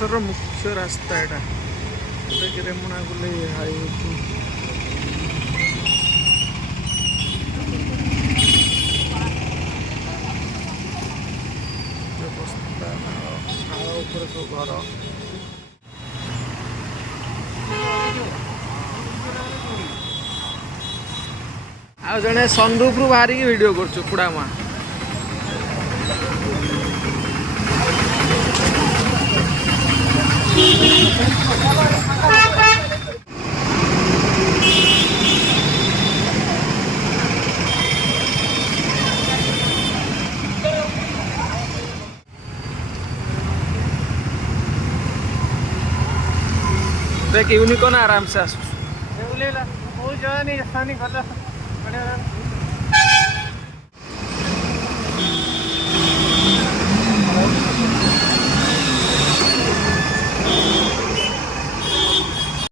भुवनेश्वर मुख्य रास्ता यहाँ रेमुणा बुले हाईवे सब घर आ जड़े संदूक रु बाहर की वीडियो कर कुड़ामा देख यूनिकॉर्न आराम से आस बहुत जगह नहीं